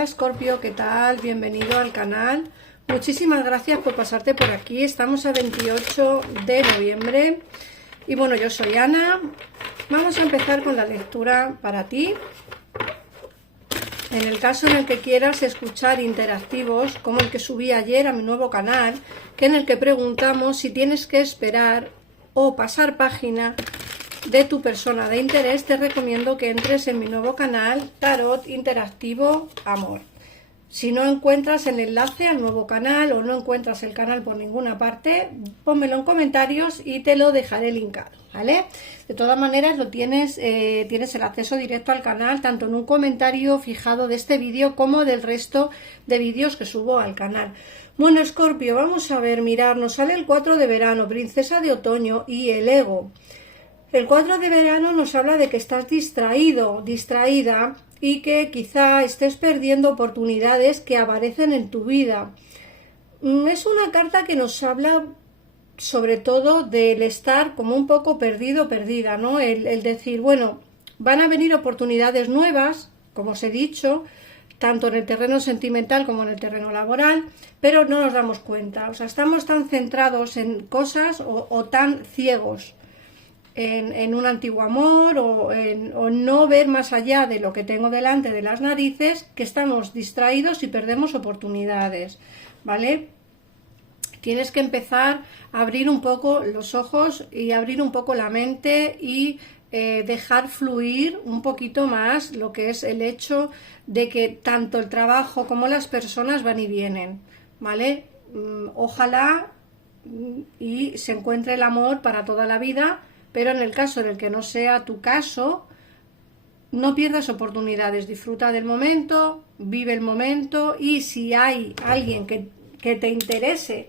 Hola Escorpio, ¿qué tal? Bienvenido al canal. Muchísimas gracias por pasarte por aquí. Estamos a 28 de noviembre y bueno, yo soy Ana. Vamos a empezar con la lectura para ti. En el caso en el que quieras escuchar interactivos, como el que subí ayer a mi nuevo canal, en el que preguntamos si tienes que esperar o pasar página de tu persona de interés, te recomiendo que entres en mi nuevo canal Tarot Interactivo Amor. Si no encuentras el enlace al nuevo canal o no encuentras el canal por ninguna parte, pónmelo en comentarios y te lo dejaré linkado, ¿vale? De todas maneras tienes el acceso directo al canal, tanto en un comentario fijado de este vídeo como del resto de vídeos que subo al canal. Bueno, Escorpio, vamos a ver, mirar, nos sale el 4 de verano, princesa de otoño y el ego. El 4 de verano nos habla de que estás distraído, distraída y que quizá estés perdiendo oportunidades que aparecen en tu vida. Es una carta que nos habla sobre todo del estar como un poco perdido, perdida, ¿no? El decir, bueno, van a venir oportunidades nuevas, como os he dicho, tanto en el terreno sentimental como en el terreno laboral, pero no nos damos cuenta. O sea, estamos tan centrados en cosas o tan ciegos en un antiguo amor o no ver más allá de lo que tengo delante de las narices, que estamos distraídos y perdemos oportunidades, ¿vale? Tienes que empezar a abrir un poco los ojos y abrir un poco la mente y dejar fluir un poquito más lo que es el hecho de que tanto el trabajo como las personas van y vienen, ¿vale? Ojalá y se encuentre el amor para toda la vida, pero en el caso en el que no sea tu caso, no pierdas oportunidades, disfruta del momento, vive el momento, y si hay alguien que te interese,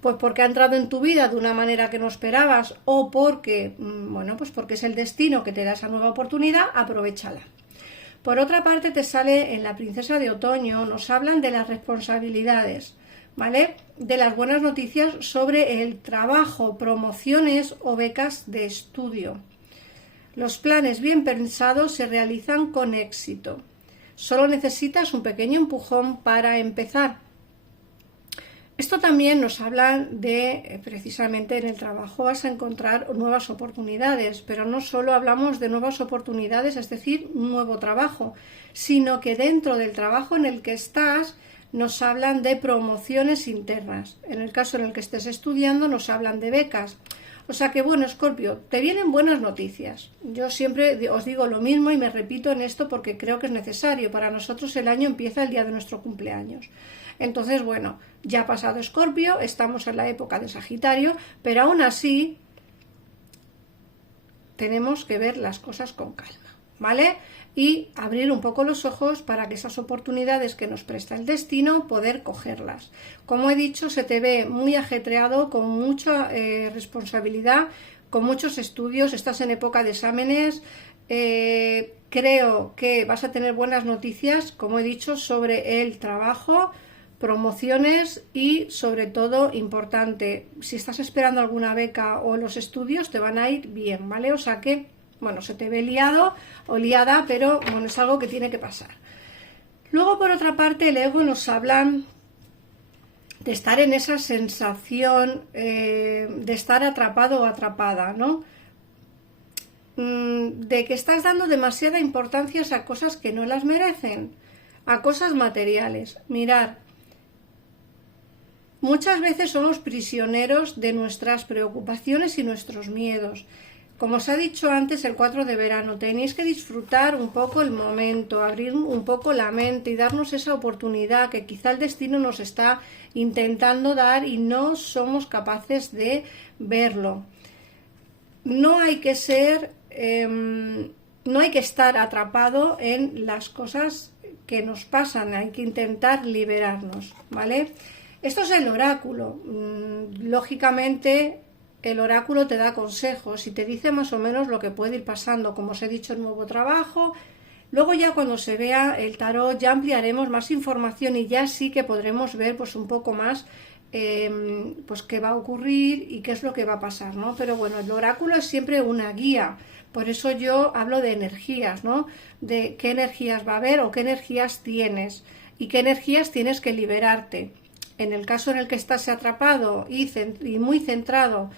pues porque ha entrado en tu vida de una manera que no esperabas o porque, bueno, pues porque es el destino que te da esa nueva oportunidad, aprovéchala. Por otra parte, te sale en la princesa de otoño, nos hablan de las responsabilidades, ¿vale? De las buenas noticias sobre el trabajo, promociones o becas de estudio. Los planes bien pensados se realizan con éxito. Solo necesitas un pequeño empujón para empezar. Esto también nos habla de, precisamente en el trabajo vas a encontrar nuevas oportunidades, pero no solo hablamos de nuevas oportunidades, es decir, un nuevo trabajo, sino que dentro del trabajo en el que estás nos hablan de promociones internas. En el caso en el que estés estudiando nos hablan de becas. O sea que bueno, Escorpio, te vienen buenas noticias. Yo siempre os digo lo mismo y me repito en esto porque creo que es necesario. Para nosotros el año empieza el día de nuestro cumpleaños. Entonces, bueno, ya ha pasado Escorpio, estamos en la época de Sagitario, pero aún así tenemos que ver las cosas con calma, ¿vale? Y abrir un poco los ojos para que esas oportunidades que nos presta el destino, poder cogerlas. Como he dicho, se te ve muy ajetreado, con mucha responsabilidad, con muchos estudios, estás en época de exámenes. Creo que vas a tener buenas noticias, como he dicho, sobre el trabajo, promociones y sobre todo, importante, si estás esperando alguna beca o los estudios te van a ir bien, ¿vale? O sea que, bueno, se te ve liado o liada, pero bueno, es algo que tiene que pasar. Luego, por otra parte, el ego nos habla de estar en esa sensación de estar atrapado o atrapada, ¿no? De que estás dando demasiada importancia a cosas que no las merecen, a cosas materiales. Mirad, muchas veces somos prisioneros de nuestras preocupaciones y nuestros miedos. Como os ha dicho antes, el 4 de verano, tenéis que disfrutar un poco el momento, abrir un poco la mente y darnos esa oportunidad que quizá el destino nos está intentando dar y no somos capaces de verlo. No hay que ser, no hay que estar atrapado en las cosas que nos pasan, hay que intentar liberarnos, ¿vale? Esto es el oráculo. Lógicamente, el oráculo te da consejos y te dice más o menos lo que puede ir pasando, como os he dicho, el nuevo trabajo. Luego ya cuando se vea el tarot ya ampliaremos más información y ya sí que podremos ver pues un poco más pues qué va a ocurrir y qué es lo que va a pasar, ¿no? Pero bueno, el oráculo es siempre una guía, por eso yo hablo de energías, ¿no? De qué energías va a haber o qué energías tienes y qué energías tienes que liberarte. En el caso en el que estás atrapado y muy centrado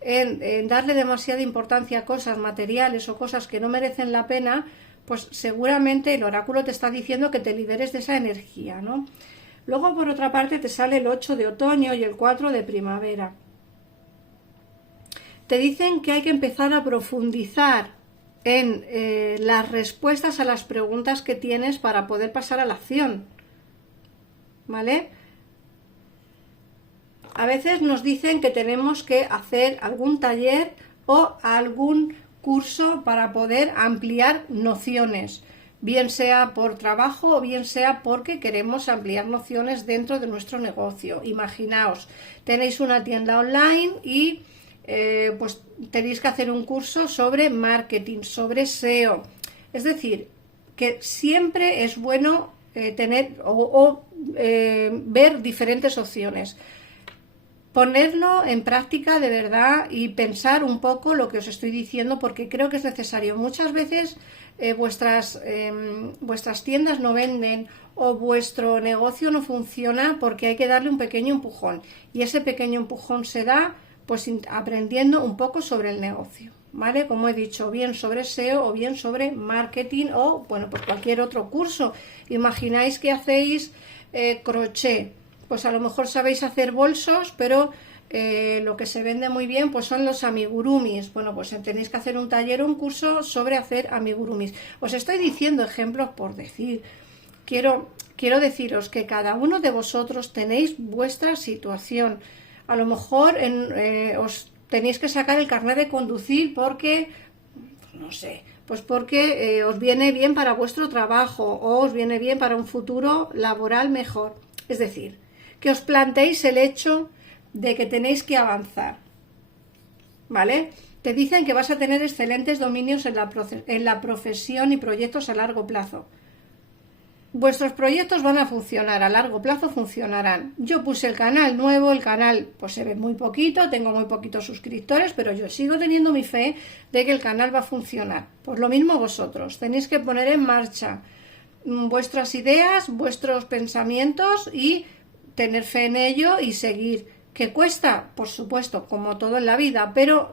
en darle demasiada importancia a cosas materiales o cosas que no merecen la pena, pues seguramente el oráculo te está diciendo que te liberes de esa energía, ¿no? Luego, por otra parte, te sale el 8 de otoño y el 4 de primavera. Te dicen que hay que empezar a profundizar en las respuestas a las preguntas que tienes para poder pasar a la acción, ¿vale? A veces nos dicen que tenemos que hacer algún taller o algún curso para poder ampliar nociones, bien sea por trabajo o bien sea porque queremos ampliar nociones dentro de nuestro negocio. Imaginaos, tenéis una tienda online y pues tenéis que hacer un curso sobre marketing, sobre SEO. Es decir, que siempre es bueno tener ver diferentes opciones. Ponerlo en práctica de verdad y pensar un poco lo que os estoy diciendo, porque creo que es necesario. Muchas veces vuestras tiendas no venden o vuestro negocio no funciona porque hay que darle un pequeño empujón, y ese pequeño empujón se da pues aprendiendo un poco sobre el negocio, ¿vale? Como he dicho, bien sobre SEO o bien sobre marketing o bueno, pues cualquier otro curso. Imagináis que hacéis crochet, pues a lo mejor sabéis hacer bolsos, pero lo que se vende muy bien pues son los amigurumis. Bueno, pues tenéis que hacer un taller o un curso sobre hacer amigurumis. Os estoy diciendo ejemplos por decir. Quiero deciros que cada uno de vosotros tenéis vuestra situación. A lo mejor os tenéis que sacar el carnet de conducir porque, no sé, pues porque os viene bien para vuestro trabajo o os viene bien para un futuro laboral mejor. Es decir, que os planteéis el hecho de que tenéis que avanzar, ¿vale? Te dicen que vas a tener excelentes dominios en la profesión y proyectos a largo plazo. Vuestros proyectos van a funcionar, a largo plazo funcionarán. Yo puse el canal nuevo, el canal pues se ve muy poquito, tengo muy poquitos suscriptores, pero yo sigo teniendo mi fe de que el canal va a funcionar. Pues lo mismo vosotros, tenéis que poner en marcha vuestras ideas, vuestros pensamientos y tener fe en ello y seguir. ¿Qué cuesta? Por supuesto, como todo en la vida, pero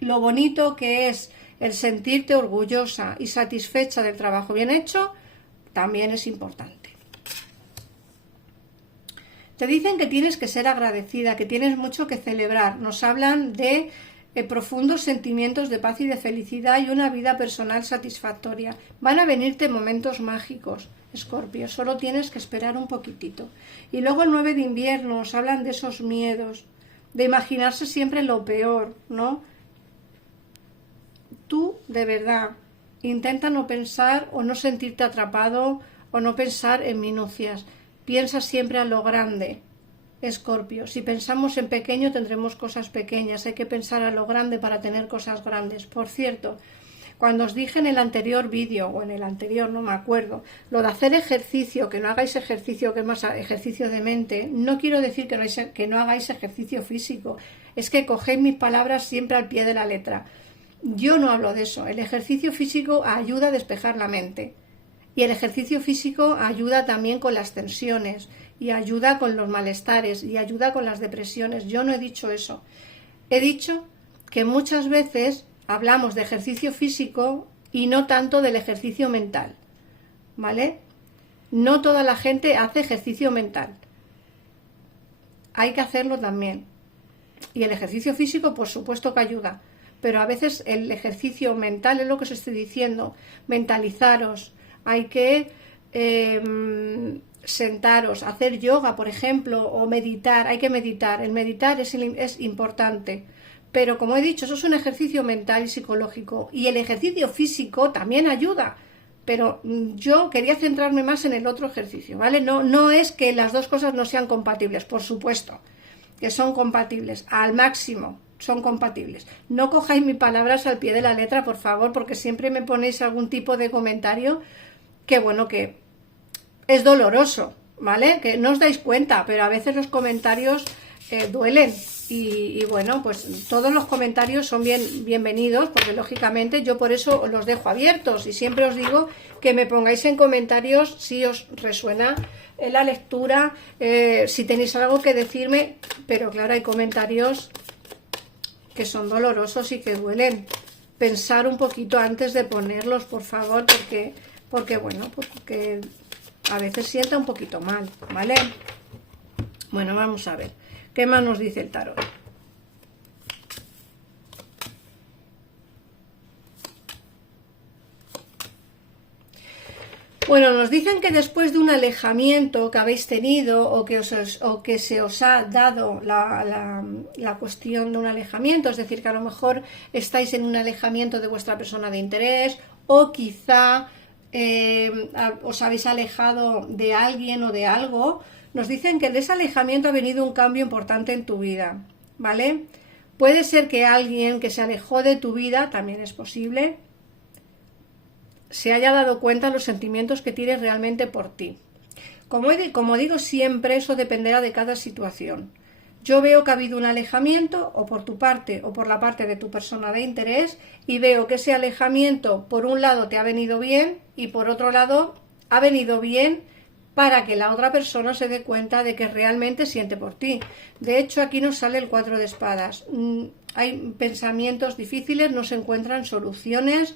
lo bonito que es el sentirte orgullosa y satisfecha del trabajo bien hecho también es importante. Te dicen que tienes que ser agradecida, que tienes mucho que celebrar. Nos hablan de profundos sentimientos de paz y de felicidad y una vida personal satisfactoria. Van a venirte momentos mágicos, Escorpio, solo tienes que esperar un poquitito. Y luego el 9 de invierno nos hablan de esos miedos, de imaginarse siempre lo peor, ¿no? Tú, de verdad, intenta no pensar o no sentirte atrapado o no pensar en minucias. Piensa siempre a lo grande, Escorpio. Si pensamos en pequeño tendremos cosas pequeñas. Hay que pensar a lo grande para tener cosas grandes. Por cierto, cuando os dije en el anterior vídeo, o en el anterior, no me acuerdo, lo de hacer ejercicio, que no hagáis ejercicio, que es más ejercicio de mente, no quiero decir que no hagáis ejercicio físico. Es que cogéis mis palabras siempre al pie de la letra. Yo no hablo de eso. El ejercicio físico ayuda a despejar la mente. Y el ejercicio físico ayuda también con las tensiones, y ayuda con los malestares, y ayuda con las depresiones. Yo no he dicho eso. He dicho que muchas veces hablamos de ejercicio físico y no tanto del ejercicio mental, ¿vale? No toda la gente hace ejercicio mental. Hay que hacerlo también. Y el ejercicio físico, por supuesto que ayuda. Pero a veces el ejercicio mental es lo que os estoy diciendo. Mentalizaros. Hay que sentaros, hacer yoga, por ejemplo, o meditar. Hay que meditar. El meditar es importante. Pero como he dicho, eso es un ejercicio mental y psicológico. Y el ejercicio físico también ayuda. Pero yo quería centrarme más en el otro ejercicio, ¿vale? No es que las dos cosas no sean compatibles, por supuesto, que son compatibles, al máximo son compatibles. No cojáis mis palabras al pie de la letra, por favor, porque siempre me ponéis algún tipo de comentario que, bueno, que es doloroso. ¿vale? Que no os dais cuenta, pero a veces los comentarios duelen. Y bueno, pues todos los comentarios son bienvenidos, porque lógicamente yo por eso os los dejo abiertos y siempre os digo que me pongáis en comentarios si os resuena la lectura, si tenéis algo que decirme, pero claro, hay comentarios que son dolorosos y que duelen. Pensar un poquito antes de ponerlos, por favor, porque bueno, porque a veces sienta un poquito mal, ¿vale? Bueno, vamos a ver. ¿Qué más nos dice el tarot? Bueno, nos dicen que después de un alejamiento que habéis tenido o que se os ha dado la cuestión de un alejamiento, es decir, que a lo mejor estáis en un alejamiento de vuestra persona de interés o quizá os habéis alejado de alguien o de algo, nos dicen que de ese alejamiento ha venido un cambio importante en tu vida, ¿vale? Puede ser que alguien que se alejó de tu vida, también es posible, se haya dado cuenta de los sentimientos que tienes realmente por ti. Como digo siempre, eso dependerá de cada situación. Yo veo que ha habido un alejamiento, o por tu parte o por la parte de tu persona de interés, y veo que ese alejamiento, por un lado, te ha venido bien, y por otro lado, ha venido bien para que la otra persona se dé cuenta de que realmente siente por ti. De hecho, aquí nos sale el 4 de espadas. Hay pensamientos difíciles, no se encuentran soluciones,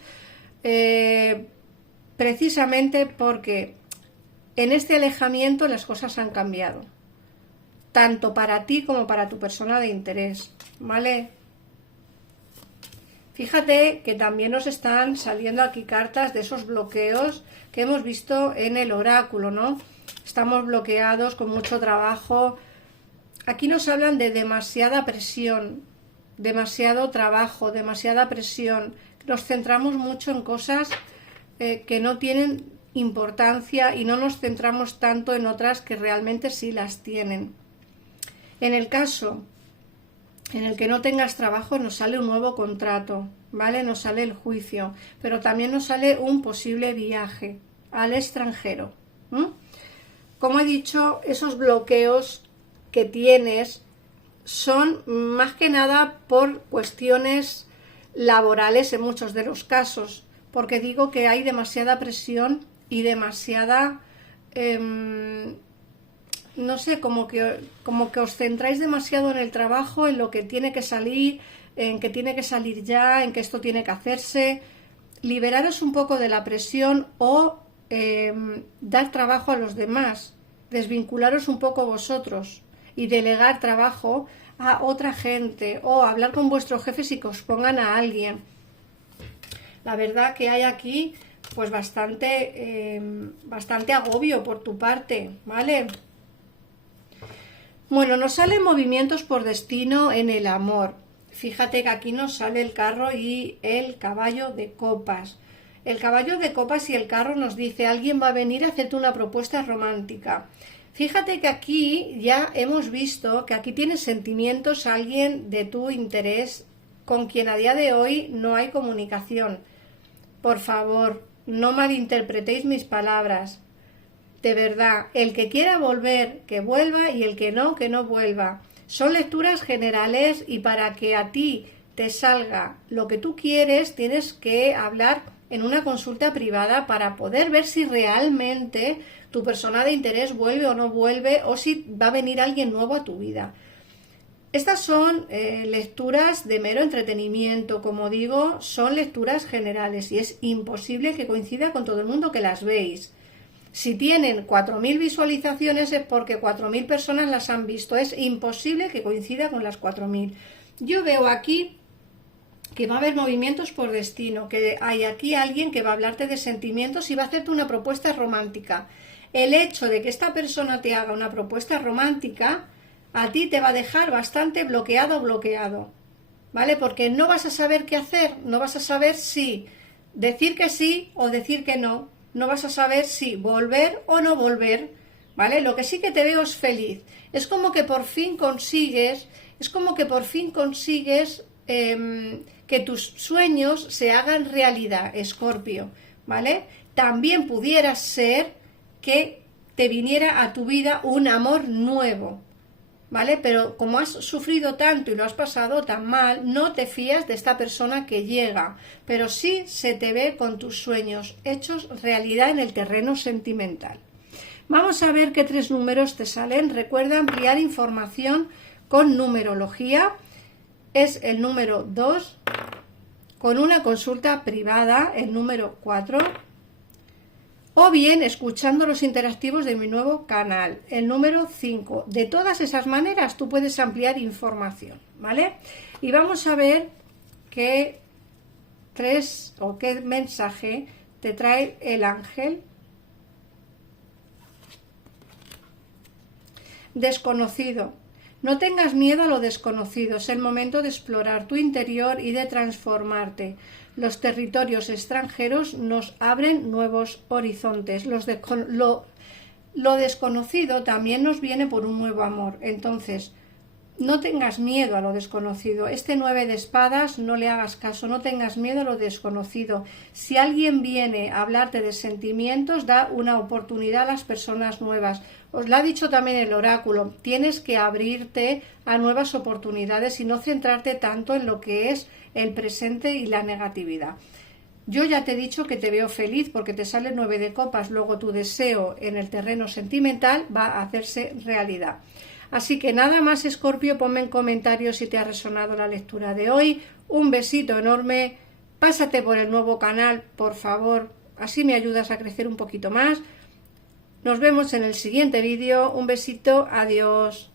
precisamente porque en este alejamiento las cosas han cambiado, tanto para ti como para tu persona de interés, ¿vale? Fíjate que también nos están saliendo aquí cartas de esos bloqueos que hemos visto en el oráculo, ¿no? Estamos bloqueados con mucho trabajo. Aquí nos hablan de demasiada presión, demasiado trabajo, demasiada presión. Nos centramos mucho en cosas que no tienen importancia y no nos centramos tanto en otras que realmente sí las tienen. En el caso en el que no tengas trabajo, nos sale un nuevo contrato, ¿vale? Nos sale el juicio, pero también nos sale un posible viaje al extranjero. Como he dicho, esos bloqueos que tienes son más que nada por cuestiones laborales en muchos de los casos, porque digo que hay demasiada presión y demasiada no sé, como que os centráis demasiado en el trabajo, en lo que tiene que salir, en que tiene que salir ya, en que esto tiene que hacerse. Liberaros un poco de la presión o dar trabajo a los demás, desvincularos un poco vosotros y delegar trabajo a otra gente o hablar con vuestros jefes y que os pongan a alguien. La verdad que hay aquí pues bastante agobio por tu parte, ¿vale? Bueno, nos salen movimientos por destino en el amor. Fíjate que aquí nos sale el carro y el caballo de copas. El caballo de copas y el carro nos dice: alguien va a venir a hacerte una propuesta romántica. Fíjate que aquí ya hemos visto que aquí tienes sentimientos a alguien de tu interés con quien a día de hoy no hay comunicación. Por favor, no malinterpretéis mis palabras. De verdad, el que quiera volver, que vuelva, y el que no vuelva. Son lecturas generales y para que a ti te salga lo que tú quieres, tienes que hablar en una consulta privada para poder ver si realmente tu persona de interés vuelve o no vuelve, o si va a venir alguien nuevo a tu vida. Estas son lecturas de mero entretenimiento, como digo, son lecturas generales y es imposible que coincida con todo el mundo que las veis. Si tienen 4.000 visualizaciones es porque 4.000 personas las han visto. Es imposible que coincida con las 4.000. Yo veo aquí que va a haber movimientos por destino, que hay aquí alguien que va a hablarte de sentimientos y va a hacerte una propuesta romántica. El hecho de que esta persona te haga una propuesta romántica a ti te va a dejar bastante bloqueado, ¿vale? Porque no vas a saber qué hacer, no vas a saber si decir que sí o decir que no. No vas a saber si volver o no volver, ¿vale? Lo que sí que te veo es feliz. Es como que por fin consigues que tus sueños se hagan realidad, Escorpio, ¿vale? También pudiera ser que te viniera a tu vida un amor nuevo, ¿vale? Pero como has sufrido tanto y lo has pasado tan mal, no te fías de esta persona que llega, pero sí se te ve con tus sueños hechos realidad en el terreno sentimental. Vamos a ver qué 3 números te salen. Recuerda ampliar información con numerología. Es el número 2, con una consulta privada, el número 4, o bien escuchando los interactivos de mi nuevo canal, el número 5. De todas esas maneras tú puedes ampliar información, ¿vale? Y vamos a ver qué 3 o qué mensaje te trae el ángel. Desconocido. No tengas miedo a lo desconocido, es el momento de explorar tu interior y de transformarte. Los territorios extranjeros nos abren nuevos horizontes. Lo desconocido también nos viene por un nuevo amor. Entonces, no tengas miedo a lo desconocido. Este 9 de espadas, no le hagas caso, no tengas miedo a lo desconocido. Si alguien viene a hablarte de sentimientos, da una oportunidad a las personas nuevas. Os lo ha dicho también el oráculo, tienes que abrirte a nuevas oportunidades y no centrarte tanto en lo que es el presente y la negatividad. Yo ya te he dicho que te veo feliz porque te sale 9 de copas, luego tu deseo en el terreno sentimental va a hacerse realidad. Así que nada más, Escorpio, ponme en comentarios si te ha resonado la lectura de hoy. Un besito enorme, pásate por el nuevo canal, por favor, así me ayudas a crecer un poquito más. Nos vemos en el siguiente vídeo, un besito, adiós.